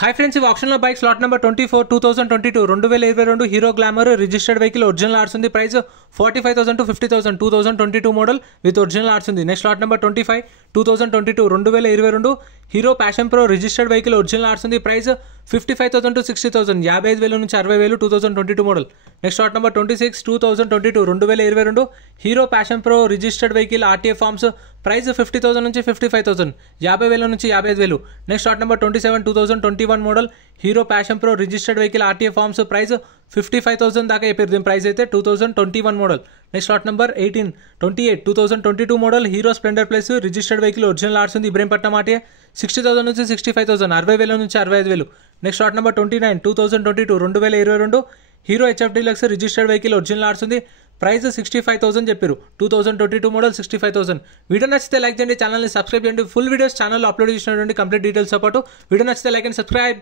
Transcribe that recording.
Hi friends, ఇవి ఆప్షన్లో bike slot number 24 2022 2022 Hero Glamour registered vehicle original arts ఉంది. Price 45,000 to 50,000 2022 model with original arts ఉంది. Next slot number 25 2022 2022 Hero Passion Pro registered vehicle original arts ఉంది. Price 55,000 to 60,000 55,000 నుంచి 60,000 2022 model. Next slot number 26 2022 2022 Hero Passion Pro registered vehicle RTA forms price 50,000 నుంచి 55,000 50,000 నుంచి 55,000. Next slot number 27 2021 model Hero Passion Pro registered vehicle RTA forms price 55,000 దాకా చెప్పారు. దీని price అయితే 2021 model. Next slot number 28 2022 model Hero Splendor Plus registered vehicle original arts ఉంది. Ibrahimpatnam RTA 60,000 నుంచి 65,000 60,000 నుంచి 65,000. Next slot number 29 2022 2022 Hero HF Deluxe registered vehicle original arts ఉంది. Price 65,000 చెప్పారు. 2022 model 65,000. Video నచ్చితే లైక్ చేయండి, ఛానల్ని సబ్స్క్రైబ్ చేయండి. ఫుల్ వీడియోస్ ఛానల్లో అప్లోడ్ చేసినటువంటి కంప్లీట్ డీటెయిల్స్తో పాటు వీడియో నచ్చితే లైక్ అండ్ సబ్స్క్రైబ్.